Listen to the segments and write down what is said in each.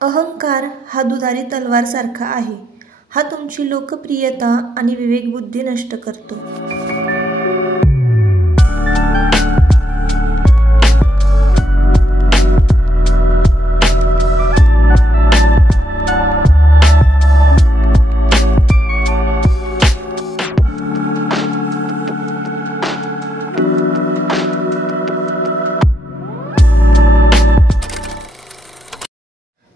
अहंकार हा दुधारी तलवार सारखा आहे. हा तुमची लोकप्रियता आणि विवेकबुद्धी नष्ट करतो.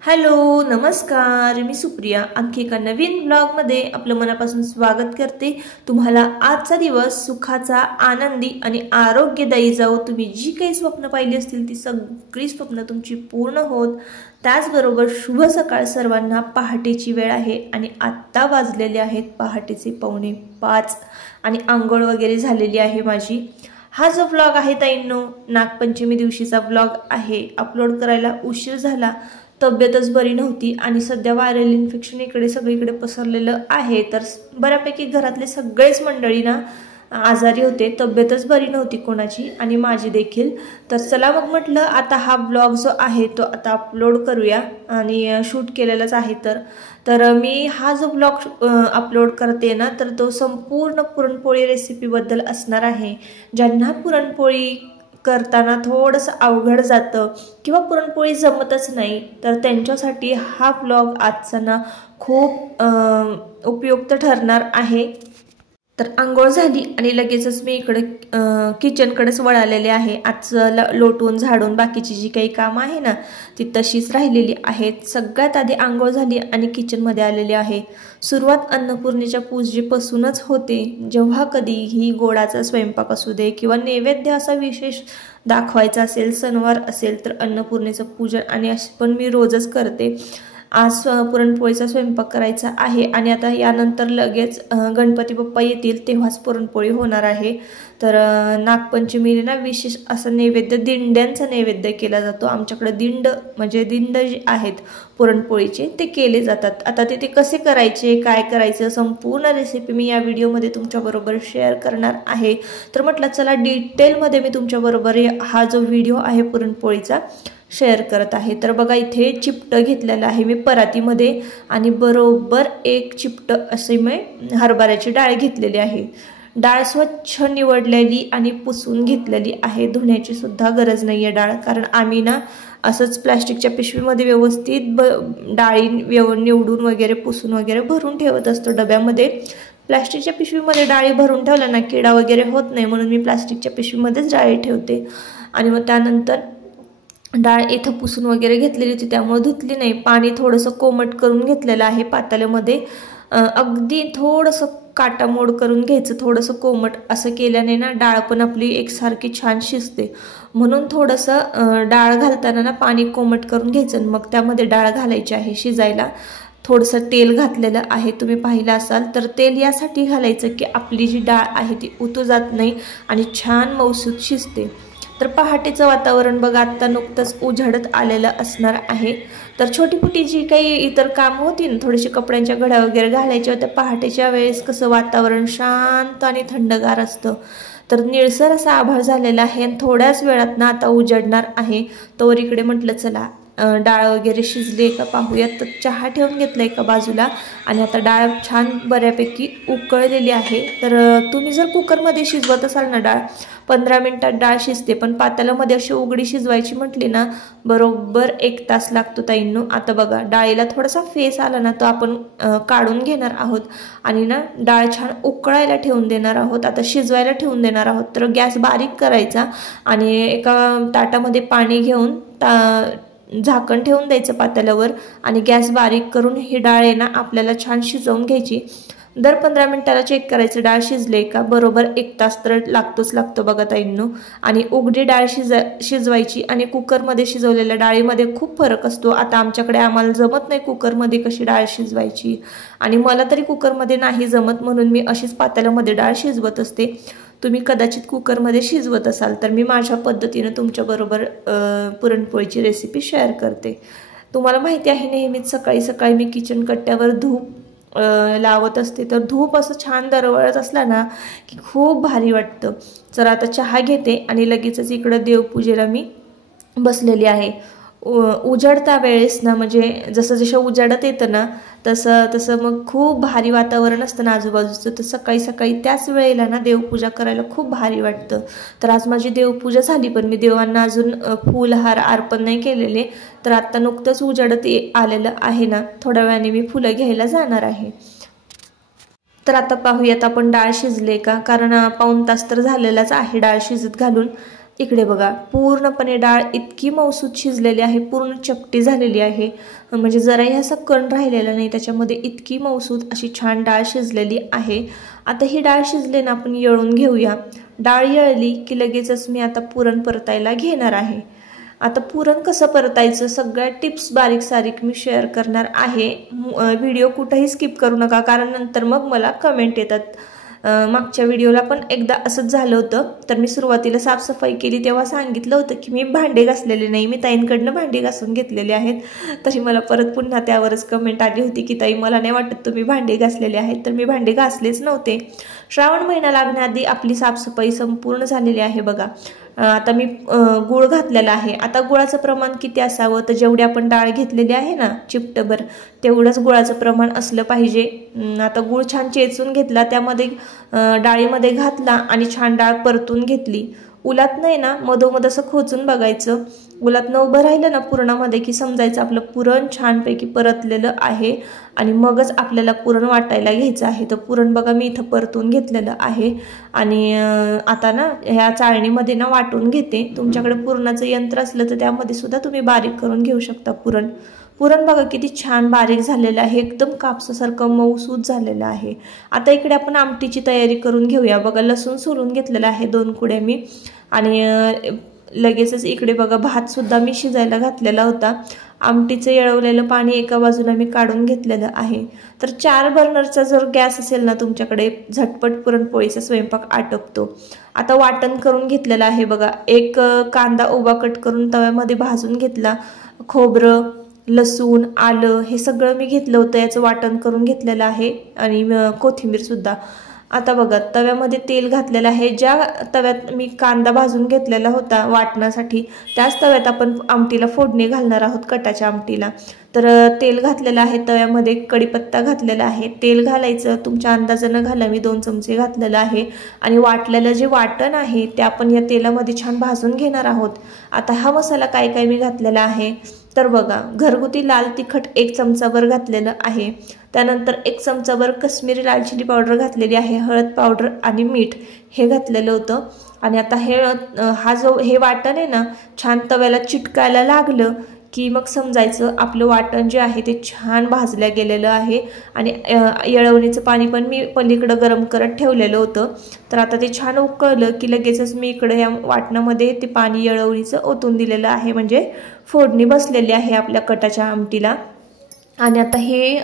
हॅलो, नमस्कार. मी सुप्रिया आणखी एका नवीन ब्लॉगमध्ये आपलं मनापासून स्वागत करते. तुम्हाला आजचा दिवस सुखाचा, आनंदी आणि आरोग्यदायी जाओ. तुम्ही जी काही स्वप्न पाहिली असतील ती सगळी स्वप्न तुमची पूर्ण होत. त्याचबरोबर शुभ सकाळ सर्वांना. पहाटेची वेळ आहे आणि आत्ता वाजलेले आहेत पहाटेचे 4:45 आणि आंघोळ वगैरे झालेली आहे माझी. हा जो व्लॉग आहे ताईंनो, नागपंचमी दिवशीचा व्लॉग आहे. अपलोड करायला उशीर झाला. तब्येतच बरी नव्हती आणि सध्या व्हायरल इन्फेक्शन इकडे सगळीकडे पसरलेलं आहे. तर बऱ्यापैकी घरातले सगळेच मंडळी ना आजारी होते. तब्येतच बरी नव्हती कोणाची आणि माझी देखील. तर चला मग म्हटलं आता हा ब्लॉग जो आहे तो आता अपलोड करूया आणि शूट केलेलाच आहे. तर मी हा जो ब्लॉग अपलोड करते ना तर तो संपूर्ण पुरणपोळी रेसिपीबद्दल असणार आहे. ज्यांना पुरणपोळी करताना थोडंसं अवघड जातं किंवा पुरणपोळी जमतच नाही तर त्यांच्यासाठी हा व्लॉग आजचा ना खूप उपयुक्त ठरणार आहे. तर आंघोळ झाली आणि लगेचच मी इकडे किचनकडेच वळालेले आहे. आजचं लोटून झाडून बाकीची जी काही कामं आहे ना ती तशीच राहिलेली आहेत. सगळ्यात आधी आंघोळ झाली आणि किचनमध्ये आलेली आहे. सुरुवात अन्नपूर्णेच्या पूजेपासूनच होते. जेव्हा कधीही गोडाचा स्वयंपाक असू दे किंवा नैवेद्य असा विशेष दाखवायचा असेल, सणवार असेल तर अन्नपूर्णेचं पूजन आणि असे पण मी रोजच करते. आज पुरणपोळीचा स्वयंपाक करायचा आहे आणि आता यानंतर लगेच गणपती बाप्पा येतील तेव्हाच पुरणपोळी होणार आहे. तर नागपंचमीला ना विशेष असं नैवेद्य, दिंड्यांचा नैवेद्य केला जातो. आमच्याकडे दिंड म्हणजे दिंड जे आहेत पुरणपोळीचे ते केले जातात. आता ते कसे करायचे, काय करायचं, संपूर्ण रेसिपी मी या व्हिडिओमध्ये तुमच्याबरोबर शेअर करणार आहे. तर म्हटलं चला डिटेलमध्ये मी तुमच्याबरोबर हा जो व्हिडिओ आहे पुरणपोळीचा शेअर करत आहे. तर बघा इथे चिपटं घेतलेलं आहे मी परातीमध्ये आणि बरोबर 1 चिपटं असे मी हरभऱ्याची डाळ घेतलेली आहे. डाळ स्वच्छ निवडलेली आणि पुसून घेतलेली आहे. धुण्याची सुद्धा गरज नाही आहे डाळ, कारण आम्ही ना असंच प्लॅस्टिकच्या पिशवीमध्ये व्यवस्थित डाळी निवडून वगैरे पुसून वगैरे भरून ठेवत असतो डब्यामध्ये. प्लॅस्टिकच्या पिशवीमध्ये डाळी भरून ठेवल्या ना किडा वगैरे होत नाही म्हणून मी प्लॅस्टिकच्या पिशवीमध्येच डाळी ठेवते. आणि मग त्यानंतर डाळ इथं पुसून वगैरे घेतलेली होती त्यामुळे धुतली नाही. पाणी थोडंसं कोमट करून घेतलेलं आहे पातेल्यामध्ये. अगदी थोडंसं काटामोड करून घ्यायचं, थोडंसं कोमट. असं केल्याने ना डाळ पण आपली एकसारखी छान शिजते. म्हणून थोडंसं डाळ घालताना ना पाणी कोमट करून घ्यायचं मग त्यामध्ये डाळ घालायची आहे शिजायला. थोडंसं तेल घातलेलं आहे, तुम्ही पाहिलं असाल. तर तेल यासाठी घालायचं की आपली जी डाळ आहे ती उतू जात नाही आणि छान मऊसूत शिजते. तर पहाटेचं वातावरण बघा आत्ता नुकतंच उजाडत आलेलं असणार आहे. तर छोटी मोठी जी काही इतर कामं होती ना, थोडीशी कपड्यांच्या घड्या वगैरे घालायच्या होत्या. पहाटेच्या वेळेस कसं वातावरण शांत आणि थंडगार असतं. तर निळसर असा आभाळ झालेला आहे आणि थोड्याच वेळात ना आता उजाडणार आहे. तोवर इकडे म्हटलं चला डाळ वगैरे शिजली का पाहूयात. तर चहा ठेवून घेतला एका बाजूला आणि आता डाळ छान बऱ्यापैकी उकळलेली आहे. तर तुम्ही जर कुकरमध्ये शिजवत असाल ना डाळ 15 मिनिटात डाळ शिजते, पण पातेल्यामध्ये अशी उघडी शिजवायची म्हटली ना बरोबर 1 तास लागतो ताईंनो. आता बघा डाळीला थोडासा फेस आला ना तो आपण काढून घेणार आहोत आणि ना डाळ छान उकळायला ठेवून देणार आहोत. आता शिजवायला ठेवून देणार आहोत. तर गॅस बारीक करायचा आणि एका ताटामध्ये पाणी घेऊन झाकण ठेवून द्यायचं पातेल्यावर आणि गॅस बारीक करून ही डाळ आहे ना आपल्याला छान शिजवून घ्यायची. दर 15 मिनिटाला चेक करायचं डाळ शिजले का. बरोबर 1 तास तर लागतो बघा ताईंनो. आणि उघडी डाळ शिजवायची आणि कुकरमध्ये शिजवलेल्या डाळीमध्ये खूप फरक असतो. आता आम्हाला जमत नाही कुकरमध्ये कशी डाळ शिजवायची आणि मला तरी कुकरमध्ये नाही जमत म्हणून मी अशीच पातेल्यामध्ये डाळ शिजवत असते. तुम्ही कदाचित कुकरमध्ये शिजवत असाल तर मी माझ्या पद्धतीनं तुमच्याबरोबर पुरणपोळीची रेसिपी शेअर करते. तुम्हाला माहिती आहे नेहमीच सकाळी सकाळी मी किचन कट्ट्यावर धूप लावत असते. तर धूप असं छान दरवळत असला ना की खूप भारी वाटतं. तर आता चहा घेते आणि लगेचच इकडं देवपूजेला मी बसलेली आहे. उजाडता वेळेस ना, म्हणजे जसं जसं उजाडत येतं ना तसं तसं मग खूप भारी वातावरण असतं ना आजूबाजूचं. तर सकाळी सकाळी त्याच वेळेला ना देवपूजा करायला खूप भारी वाटतं. तर आज माझी देवपूजा झाली, पण मी देवांना अजून फुलहार अर्पण नाही केलेले. तर आत्ता नुकतंच उजाडत आलेलं आहे ना, थोड्या वेळाने मी फुलं घ्यायला जाणार आहे. तर आता पाहूयात आपण डाळ शिजले का, कारण पाऊण तास तर झालेलाच आहे डाळ शिजत घालून. इकडे बघा पूर्णपणे डाळ इतकी मऊसूत शिजलेली आहे, पूर्ण चपटी झालेली आहे, म्हणजे जराही असं कण राहिलेला नाही त्याच्यामध्ये, इतकी मऊसूत अशी छान डाळ शिजलेली आहे. आता ही डाळ शिजले ना, आपण येळून घेऊया. डाळ येळली की लगेचच मी आता पुरण परतायला घेणार आहे. आता पुरण कसं परतायचं सगळ्या टिप्स बारीक सारीक मी शेअर करणार आहे. व्हिडिओ कुठेही स्किप करू नका, कारण नंतर मग मला कमेंट येतात. मागच्या व्हिडिओला पण एकदा असंच झालं होतं. तर मी सुरुवातीला साफसफाई केली तेव्हा सांगितलं होतं की मी भांडे घासलेले नाही, मी ताईंकडनं भांडे घासून घेतलेले आहेत. तरी मला परत पुन्हा त्यावरच कमेंट आली होती की ताई मला नाही वाटत तुम्ही भांडे घासलेले आहेत. तर मी भांडे घासलेच नव्हते. श्रावण महिना लागण्याआधी आपली साफसफाई संपूर्ण झालेली आहे बघा. आता मी गूळ घातलेला आहे. आता गुळाचं प्रमाण किती असावं, तर जेवढी आपण डाळ घेतलेली आहे ना चिपटभर, तेवढंच गुळाचं प्रमाण असलं पाहिजे. आता गूळ छान चेचून घेतला, त्यामध्ये डाळीमध्ये घातला आणि छान डाळ परतून घेतली. उलात नाही ना, मधोमध असं खोचून बघायचं. उलातनं उभं राहिलं ना पुरणामध्ये की समजायचं आपलं पुरण छानपैकी परतलेलं आहे, आणि मगच आपल्याला पुरण वाटायला घ्यायचं आहे. तर पुरण बघा मी इथं परतून घेतलेलं आहे, आणि आता ना ह्या चाळणीमध्ये ना वाटून घेते. तुमच्याकडे पुरणाचं यंत्र असलं तर त्यामध्ये सुद्धा तुम्ही बारीक करून घेऊ शकता पुरण. पुरण बघा किती छान बारीक झालेलं आहे, एकदम कापसासारखं मऊसूत झालेलं आहे. आता इकडे आपण आमटीची तयारी करून घेऊया. बघा लसूण सोलून घेतलेला आहे 2 कुड्या मी, आणि लगेचच इकडे बघा भात सुद्धा मी शिजायला घातलेला होता. आमटीचं येळवलेलं पाणी एका बाजूला मी काढून घेतलेलं आहे. तर 4 बर्नरचा जर गॅस असेल ना तुमच्याकडे, झटपट पुरणपोळीचा स्वयंपाक आटपतो. आता वाटण करून घेतलेलं आहे बघा. एक कांदा उभा कट करून तव्यामध्ये भाजून घेतला. खोबरं, लसूण, आलं हे सगळं मी घेतलं होतं, याचं वाटण करून घेतलेलं आहे, आणि कोथिंबीर सुद्धा. आता बघा तव्यामध्ये तेल घातलेलं आहे. ज्या तव्यात मी कांदा भाजून घेतलेला होता वाटण्यासाठी, त्याच तव्यात आपण आमटीला फोडणी घालणार आहोत, कटाच्या आमटीला. तर तेल घातलेलं आहे तव्यामध्ये, कढीपत्ता घातलेला आहे. तेल घालायचं तुमच्या अंदाजानं घाला, मी 2 चमचे घातलेलं आहे. आणि वाटलेलं जे वाटण आहे ते आपण या तेलामध्ये छान भाजून घेणार आहोत. आता हा मसाला काय काय मी घातलेला आहे तर बघा, घरगुती लाल तिखट 1 चमचाभर घातलेलं आहे. त्यानंतर 1 चमचाभर कश्मीरी लाल चिली पावडर घातलेली आहे, हळद पावडर आणि मीठ हे घातलेलं होतं. आणि आता हे वाटण आहे ना छान तव्याला चिटकायला लागलं की मग समजायचं आपलं वाटण जे आहे ते छान भाजलं गेलेलं आहे. आणि येळवणीचं पाणी पण मी पलीकडं गरम करत ठेवलेलं होतं. तर आता ते छान उकळलं की लगेचच मी इकडं या वाटणामध्ये ते पाणी येळवणीचं ओतून दिलेलं आहे, म्हणजे फोडणी बसलेली आहे आपल्या कटाच्या आमटीला. आणि आता हे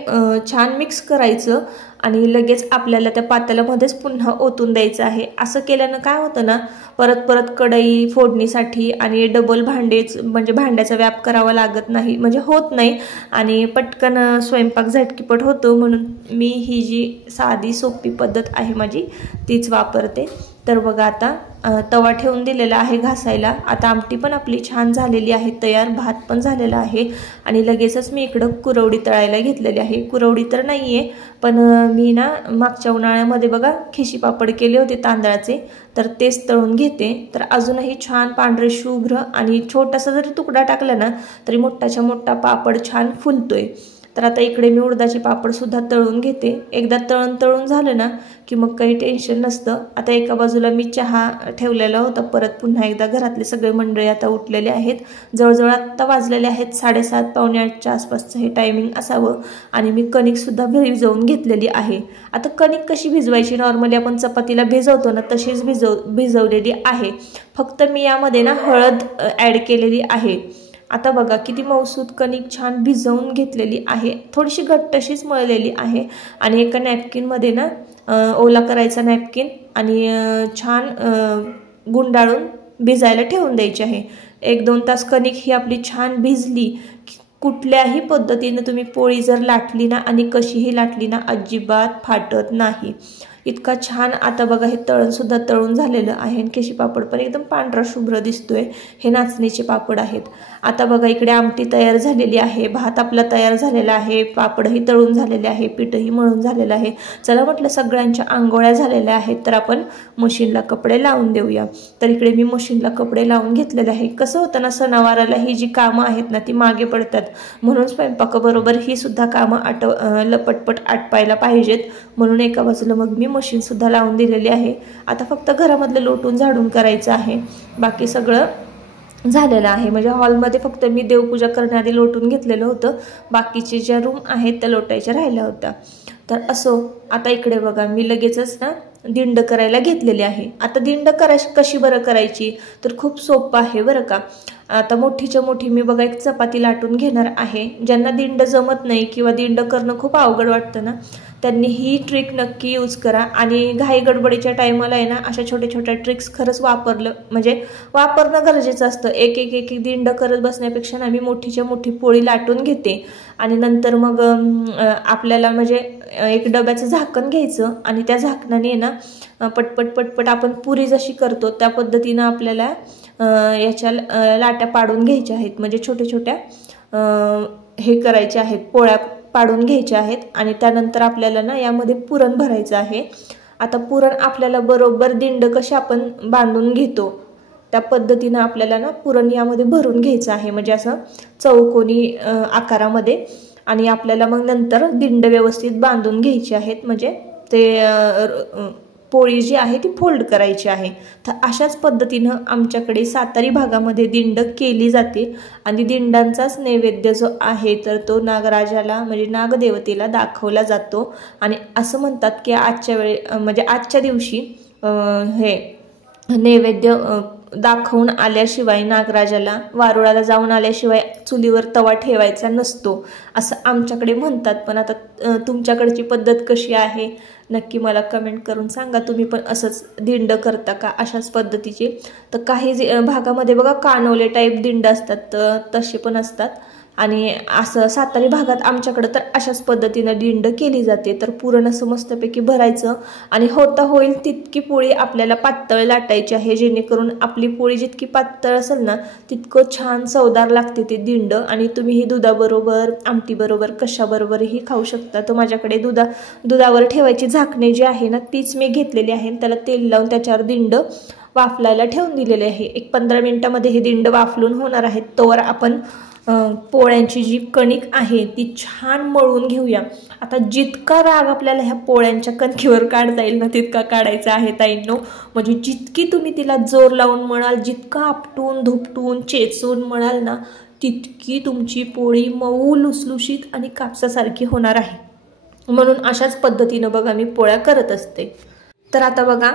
छान मिक्स करायचं, आणि लगेच आपल्याला त्या पातेल्यामध्येच पुन्हा ओतून द्यायचं आहे. असं केल्यानं काय होतं ना, परत परत कढई फोडणीसाठी आणि डबल भांडेच, म्हणजे भांड्याचा व्याप करावा लागत नाही, म्हणजे होत नाही, आणि पटकन स्वयंपाक झटकीपट होतो. म्हणून मी ही जी साधी सोपी पद्धत आहे माझी तीच वापरते. तर बघा आता तवा ठेवून दिलेला आहे घासायला. आता आमटी पण आपली छान झालेली आहे तयार, भात पण झालेला आहे. आणि लगेचच मी इकडं कुरवडी तळायला घेतलेली आहे. कुरवडी तर नाही आहे, पण मी ना मागच्या उन्हाळ्यामध्ये बघा खिशी पापड केले होते तांदळाचे, तर तेच तळून घेते. तर अजूनही छान पांढरे शुभ्र, आणि छोटासा जरी तुकडा टाकला ना तरी मोठाच्या मोठा पापड छान फुलतोय. तर आता इकडे मी उडदाचे पापड सुद्धा तळून घेते. एकदा तळून झालं ना की मग काही टेन्शन नसतं. आता एका बाजूला मी चहा ठेवलेला होता. परत पुन्हा एकदा घरातले सगळे मंडळी आता उठलेले आहेत. जवळजवळ आत्ता वाजलेले आहेत 7:30 पावणे 8च्या आसपासचं हे टायमिंग असावं. आणि मी कणिकसुद्धा भिजवून घेतलेली आहे. आता कणिक कशी भिजवायची, नॉर्मली आपण चपातीला भिजवतो ना तशीच भिजवलेली आहे. फक्त मी यामध्ये ना हळद ॲड केलेली आहे. आता बघा किती मऊसूत कणिक छान भिजवून घेतलेली आहे, थोडीशी घट्ट अशीच मळलेली आहे. आणि एका नॅपकिनमध्ये ना ओला करायचा नॅपकिन, आणि छान गुंडाळून भिजायला ठेवून द्यायची आहे. 1-2 तास कणिक ही आपली छान भिजली, कुठल्याही पद्धतीने तुम्ही पोळी जर लाटली ना आणि कशीही लाटली ना अजिबात फाटत नाही. इतका छान आता बघा हे तळण सुद्धा तळून झालेलं आहे आणि केशी पापड पण एकदम पांढरा शुभ्र दिसतोय। हे नाचणीचे पापड आहेत। आता बघा इकडे आमटी तयार झालेली आहे, भात आपला तयार झालेला आहे, पापडही तळून झालेले आहे, पीठही मळून झालेलं आहे। चला म्हटलं सगळ्यांच्या आंघोळ्या झालेल्या आहेत तर आपण मशीनला कपडे लावून देऊया। तर इकडे मी मशीनला कपडे लावून घेतलेले आहे। कसं होतं ना, सणावाराला ही जी कामं आहेत ना ती मागे पडतात, म्हणून स्वयंपाकाबरोबर ही सुद्धा कामं लपटपट आटपायला पाहिजेत, म्हणून एका बाजूला मग मी मशीन सुद्धा लावून दिलेली आहे। आता फक्त घरामधलं लोटून झाडून करायचं आहे, बाकी सगळं झालेलं आहे। म्हणजे हॉलमध्ये फक्त मी देवपूजा करण्याआधी लोटून घेतलेलं होतं, बाकीचे ज्या रूम आहेत त्या लोटायच्या राहिल्या होत्या। तर असो, आता इकडे बघा मी लगेचच ना दिंड करायला घेतलेली आहे। आता दिंड कशी बरं करायची तर खूप सोपं आहे बरं का। आता मोठीच्या मोठी मी बघा एक चपाती लाटून घेणार आहे। ज्यांना दिंड जमत नाही किंवा दिंड करणं खूप अवघड वाटतं ना, त्यांनी ही ट्रिक नक्की यूज करा। आणि घाई गडबडीच्या टायमाला आहे ना अशा छोट्या छोट्या ट्रिक्स खरंच वापरणं गरजेचं असतं। एक एक एक दिंड करत बसण्यापेक्षा ना मी मोठीच्या मोठी पोळी लाटून घेते आणि नंतर मग आपल्याला म्हणजे एक डब्याचं झाकण घ्यायचं आणि त्या झाकणाने ना पटपट पटपट आपण पुरी जशी करतो त्या पद्धतीनं आपल्याला याच्या लाट्या पाडून घ्यायच्या आहेत। म्हणजे छोट्या छोट्या हे करायचे आहेत, पोळ्या पाडून घ्यायच्या आहेत आणि त्यानंतर आपल्याला ना यामध्ये पुरण भरायचं आहे। आता पुरण आपल्याला बरोबर दिंड कशी आपण बांधून घेतो त्या पद्धतीनं आपल्याला ना पुरण यामध्ये भरून घ्यायचं आहे, म्हणजे असं चौकोनी आकारामध्ये। आणि आपल्याला मग नंतर दिंड व्यवस्थित बांधून घ्यायची आहेत, म्हणजे ते पोळी जी आहे ती फोल्ड करायची आहे। तर अशाच पद्धतीनं आमच्याकडे सातारी भागामध्ये दिंड केली जाते आणि दिंडांचाच नैवेद्य जो आहे तर तो नागराजाला म्हणजे नागदेवतेला दाखवला जातो। आणि असं म्हणतात की आजच्या दिवशी हे नैवेद्य दाखवून आल्याशिवाय नागराजाला वारुळाला जाऊन आल्याशिवाय चुलीवर तवा ठेवायचा नसतो असं आमच्याकडे म्हणतात। पण आता तुमच्याकडची पद्धत कशी आहे नक्की मला कमेंट करून सांगा। तुम्ही पण असंच दिंड करता का अशाच पद्धतीचे? तर काही भागामध्ये बघा कानोले टाईप दिंड असतात, तर तसे पण असतात। आणि असं सातारी भागात आमच्याकडे तर अशाच पद्धतीनं दिंड केली जाते। तर पुरण असं मस्तपैकी भरायचं आणि होता होईल तितकी पोळी आपल्याला पातळ लाटायची आहे, जेणेकरून आपली पोळी जितकी पातळ असेल ना तितकं छान चवदार लागते ते दिंड। आणि तुम्ही ही दुधाबरोबर आमटीबरोबर कशाबरोबरही खाऊ शकता। तर माझ्याकडे दुधावर ठेवायची झाकणे जी आहे ना तीच मी घेतलेली आहे, त्याला तेल लावून त्याच्यावर दिंड वाफलायला ठेवून दिलेले आहे। एक 15 मिनिटामध्ये हे दिंड वाफलून होणार आहेत, तोवर आपण पोळ्यांची जी कणिक आहे ती छान मळून घेऊया। आता जितका राग आपल्याला ह्या पोळ्यांच्या कणकीवर काढता येईल ना तितका काढायचा आहे ताईंनो। म्हणजे जितकी तुम्ही तिला जोर लावून मळाल, जितका आपटून धुपटून चेचून मळाल ना तितकी तुमची पोळी मऊ लुसलुशीत आणि कापसासारखी होणार आहे। म्हणून अशाच पद्धतीनं बघा मी पोळ्या करत असते। तर आता बघा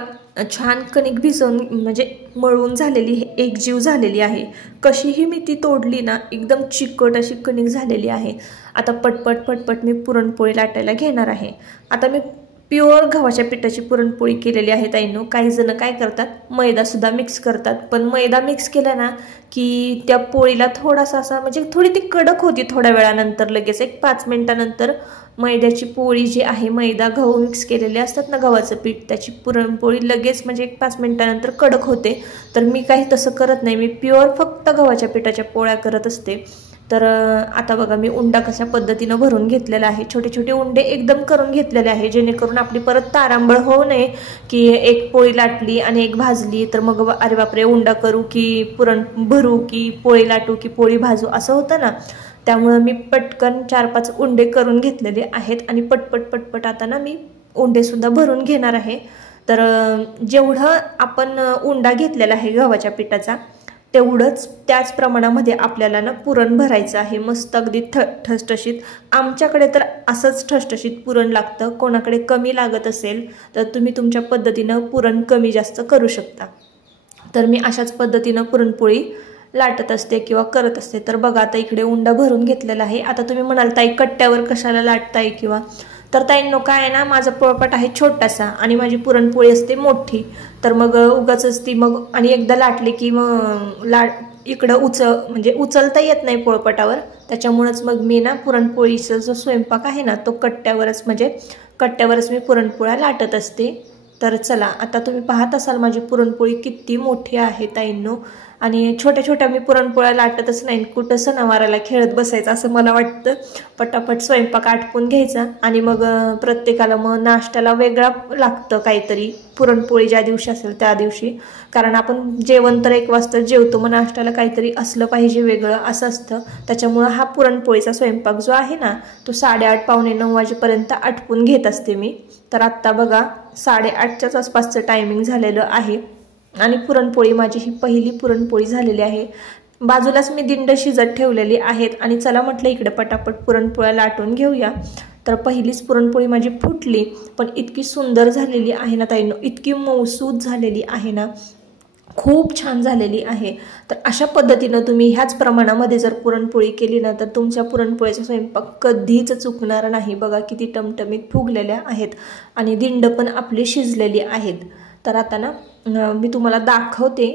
छान कणिक भिजवून म्हणजे मळून झालेली एकजीव झालेली आहे। कशीही मी ती तोडली ना एकदम चिकट अशी कणिक झालेली आहे। आता पटपट पटपट मी पुरणपोळी लाटायला घेणार आहे। आता मी प्युअर गव्हाच्या पिठाची पुरणपोळी केलेली आहे ताईंनो। काही जण काय करतात मैदा सुद्धा मिक्स करतात, पण मैदा मिक्स केला ना की त्या पोळीला थोडासा असा म्हणजे थोडी ती कडक होती थोड्या वेळानंतर, लगेच एक 5 मिनिटानंतर मैद्याची पोळी जी आहे, मैदा गहू मिक्स केलेले असतात ना गव्हाचं पीठ, त्याची पुरणपोळी लगेच म्हणजे एक 5 मिनिटानंतर कडक होते। तर मी काही तसं करत नाही, मी प्युअर फक्त गव्हाच्या पिठाच्या पोळ्या करत असते। तर आता बघा मी उंडा कशा पद्धतीनं भरून घेतलेला आहे, छोटे छोटे उंडे एकदम करून घेतलेले आहे, जेणेकरून आपली परत तारांबळ होऊ नये की एक पोळी लाटली आणि एक भाजली तर मग अरे बापरे उंडा करू की पुरण भरू की पोळी लाटू की पोळी भाजू असं होतं ना। त्यामुळे मी पटकन 4-5 उंडे करून घेतलेले आहेत आणि पटपट पटपट आता ना मी उंडे सुद्धा भरून घेणार आहे। तर जेवढं आपण उंडा घेतलेला आहे गव्हाच्या पिठाचा तेवढंच त्याच प्रमाणामध्ये आपल्याला ना पुरण भरायचं आहे, मस्त अगदी ठसठशीत। आमच्याकडे तर असंच ठसठशीत पुरण लागतं, कोणाकडे कमी लागत असेल तर तुम्ही तुमच्या पद्धतीनं पुरण कमी जास्त करू शकता। तर मी अशाच पद्धतीनं पुरणपोळी लाटत असते किंवा करत असते। तर बघा आता इकडे उंडा भरून घेतलेला आहे। आता तुम्ही म्हणाल ताई कट्ट्यावर कशाला लाटताय किंवा, तर ताईंनो काय आहे ना माझा पोळपाट आहे छोटासा आणि माझी पुरणपोळी असते मोठी, तर मग उगाचच ती मग आणि एकदा लाटले की मग इकडं म्हणजे उचलता येत नाही पोळपाटावर, त्याच्यामुळेच मग मी ना पुरणपोळीचा जो स्वयंपाक आहे ना तो कट्ट्यावरच म्हणजे कट्ट्यावरच मी पुरणपोळ्या लाटत असते। तर चला, आता तुम्ही पाहत असाल माझी पुरणपोळी किती मोठी आहे ताईंनो। आणि छोट्या छोट्या मी पुरणपोळ्या लाटतच नाही, कुठं सणावाराला खेळत बसायचं असं मला वाटतं। पटापट स्वयंपाक आटपून घ्यायचा आणि मग प्रत्येकाला मग नाश्त्याला वेगळा लागतं काहीतरी, पुरणपोळी ज्या दिवशी असेल त्या दिवशी, कारण आपण जेवण तर 1 वाजता जेवतो, मग नाश्त्याला काहीतरी असलं पाहिजे वेगळं असं असतं। त्याच्यामुळं हा पुरणपोळीचा स्वयंपाक जो आहे ना तो 8:30 पावणे 9 वाजेपर्यंत आटपून घेत असते मी। तर आत्ता बघा 8:30च्याच आसपासचं टायमिंग झालेलं आहे आणि पुरणपोळी माझी ही पहिली पुरणपोळी झालेली आहे। बाजूलाच मी दिंड शिजत ठेवलेली आहेत आणि चला म्हटलं इकडे पटापट पुरणपोळ्या लाटून घेऊया। तर पहिलीच पुरणपोळी माझी फुटली, पण इतकी सुंदर झालेली आहे ना ताईंनो, इतकी मऊसूत झालेली आहे ना, खूप छान झालेली आहे। तर अशा पद्धतीनं तुम्ही ह्याच प्रमाणामध्ये जर पुरणपोळी केली ना तर तुमच्या पुरणपोळीचा स्वयंपाक कधीच चुकणार नाही। बघा किती टमटमीत फुगलेल्या आहेत आणि दिंड पण आपली शिजलेली आहेत। तर आता ना मी तुम्हाला दाखवते,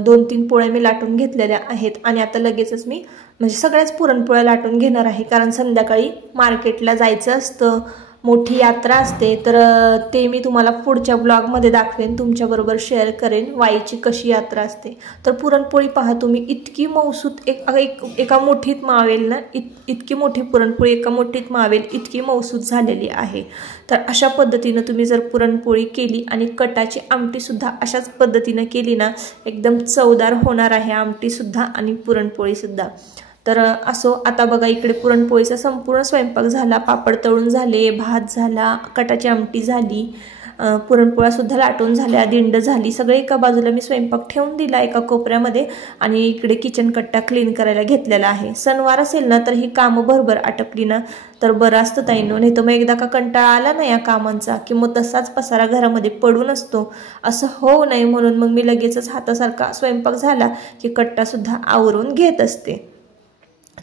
2-3 पोळ्या मी लाटून घेतलेल्या आहेत आणि आता लगेचच मी म्हणजे सगळ्याच पुरणपोळ्या लाटून घेणार आहे, कारण संध्याकाळी मार्केटला जायचं असतं, मोठी यात्रा असते। तर ते मी तुम्हाला पुढच्या ब्लॉगमध्ये दाखवेन, तुमच्याबरोबर शेअर करेन वाईची कशी यात्रा असते। तर पुरणपोळी पहा तुम्ही, इतकी मऊसूत एका मुठीत मावेल ना, इतकी मोठी पुरणपोळी एका मुठीत मावेल इतकी मऊसूत झालेली आहे। तर अशा पद्धतीनं तुम्ही जर पुरणपोळी केली आणि कटाची आमटीसुद्धा अशाच पद्धतीनं केली ना, एकदम चवदार होणार आहे आमटीसुद्धा आणि पुरणपोळीसुद्धा। तर असो, आता बघा इकडे पुरणपोळीचा संपूर्ण स्वयंपाक झाला, पापड तळून झाले, भात झाला, कटाची आमटी झाली, पुरणपोळ्या सुद्धा लाटून झाल्या, दिंड झाली, सगळे एका बाजूला मी स्वयंपाक ठेवून दिला एका कोपऱ्यामध्ये आणि इकडे किचन कट्टा क्लीन करायला घेतलेला आहे। सणवार असेल ना तर ही कामं भरभर आटपली ना तर बरं असतं ताईंनो, नाही तर मग एकदा का कंटाळा आला ना या कामांचा की मग तसाच पसारा घरामध्ये पडून असतो, असं होऊ नये म्हणून मग मी लगेचच हातासारखा स्वयंपाक झाला की कट्टा सुद्धा आवरून घेत असते।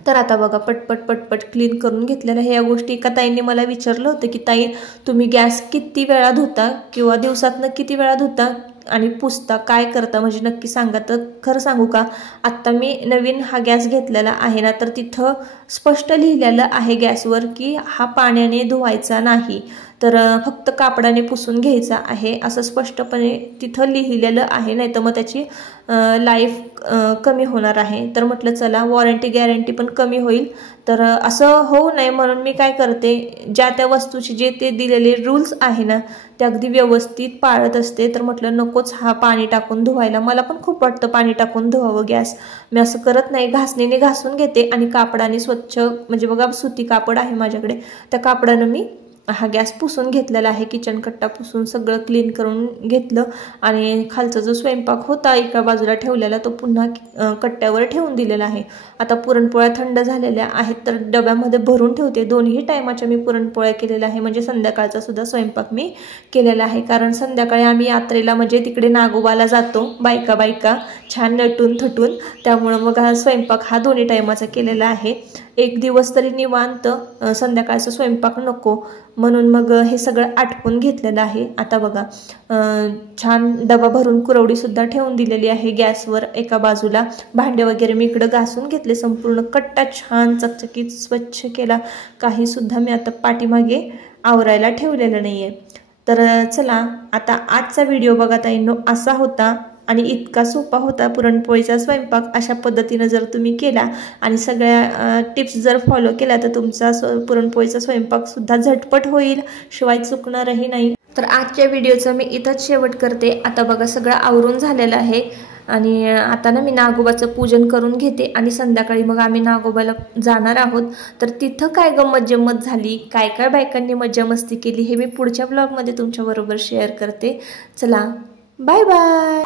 तर आता बघा पटपट पटपट क्लीन करून घेतलेलं आहे। या गोष्टी एका ताईंनी मला विचारलं होतं की ताई तुम्ही गॅस किती वेळा धुता किंवा दिवसातनं किती वेळा धुता आणि पुसता, काय करता म्हणजे नक्की सांगा। तर खरं सांगू का, आत्ता मी नवीन हा गॅस घेतलेला आहे ना तर तिथं स्पष्ट लिहिलेलं आहे गॅसवर की हा पाण्याने धुवायचा नाही, तर फक्त कापडाने पुसून घ्यायचा आहे असं स्पष्टपणे तिथं लिहिलेलं आहे, नाही तर मग त्याची लाईफ कमी होणार आहे। तर म्हटलं चला वॉरंटी गॅरंटी पण कमी होईल, तर असं होऊ नये म्हणून मी काय करते, ज्या त्या वस्तूचे जे ते दिलेले रूल्स आहे ना ते अगदी व्यवस्थित पाळत असते। तर म्हटलं नकोच हा पाणी टाकून धुवायला, मला पण खूप वाटतं पाणी टाकून धुवावं गॅस, मी असं करत नाही, घासणीने घासून घेते आणि कापडाने स्वच्छ, म्हणजे बघा सुती कापड आहे माझ्याकडे, त्या कापडानं मी हा गॅस पुसून घेतलेला आहे। किचन कट्टा पुसून सगळं क्लीन करून घेतलं आणि खालचा जो स्वयंपाक होता एका बाजूला ठेवलेला तो पुन्हा कट्ट्यावर ठेवून दिलेला आहे। आता पुरणपोळ्या थंड झालेल्या आहेत तर डब्यामध्ये भरून ठेवते। दोन्ही टायमाच्या मी पुरणपोळ्या केलेल्या आहे, म्हणजे संध्याकाळचा सुद्धा स्वयंपाक मी केलेला आहे, कारण संध्याकाळी आम्ही यात्रेला म्हणजे तिकडे नागोबाला जातो बायका छान नटून थटून, त्यामुळं मग हा स्वयंपाक हा दोन्ही टायमाचा केलेला आहे। एक दिवस तरी निवांत संध्याकाळचा स्वयंपाक नको म्हणून मग हे सगळं आटपून घेतलेलं आहे। आता बघा छान डबा भरून कुरवडी सुद्धा ठेवून दिलेली आहे गॅसवर एका बाजूला, भांडे वगैरे मी इकडे घासून घेतले, संपूर्ण कट्टा छान चकचकीत स्वच्छ केला, काही सुद्धा मी आता पाठीमागे आवरायला ठेवलेलं नाहीये। तर चला आता आजचा व्हिडिओ बघा ताईंनो असा होता आणि इतका सोपा होता पुरणपोळीचा स्वयंपाक। अशा पद्धतीने जर तुम्ही केला आणि सगळ्या टिप्स जर फॉलो केल्या तर तुमचा पुरणपोळीचा स्वयंपाक सुद्धा झटपट होईल, शिवाय चुकणारही नाही। तर आजच्या व्हिडिओचा मी इथंच शेवट करते। आता बघा सगळं आवरून झालेलं आहे आणि आता ना मी नागोबाचं पूजन करून घेते आणि संध्याकाळी मग आम्ही नागोबाला जाणार आहोत। तर तिथं काय गंमत जम्मत झाली, काय काय बायकांनी मज्जा मस्ती केली हे मी पुढच्या ब्लॉगमध्ये तुमच्याबरोबर शेअर करते। चला बाय बाय।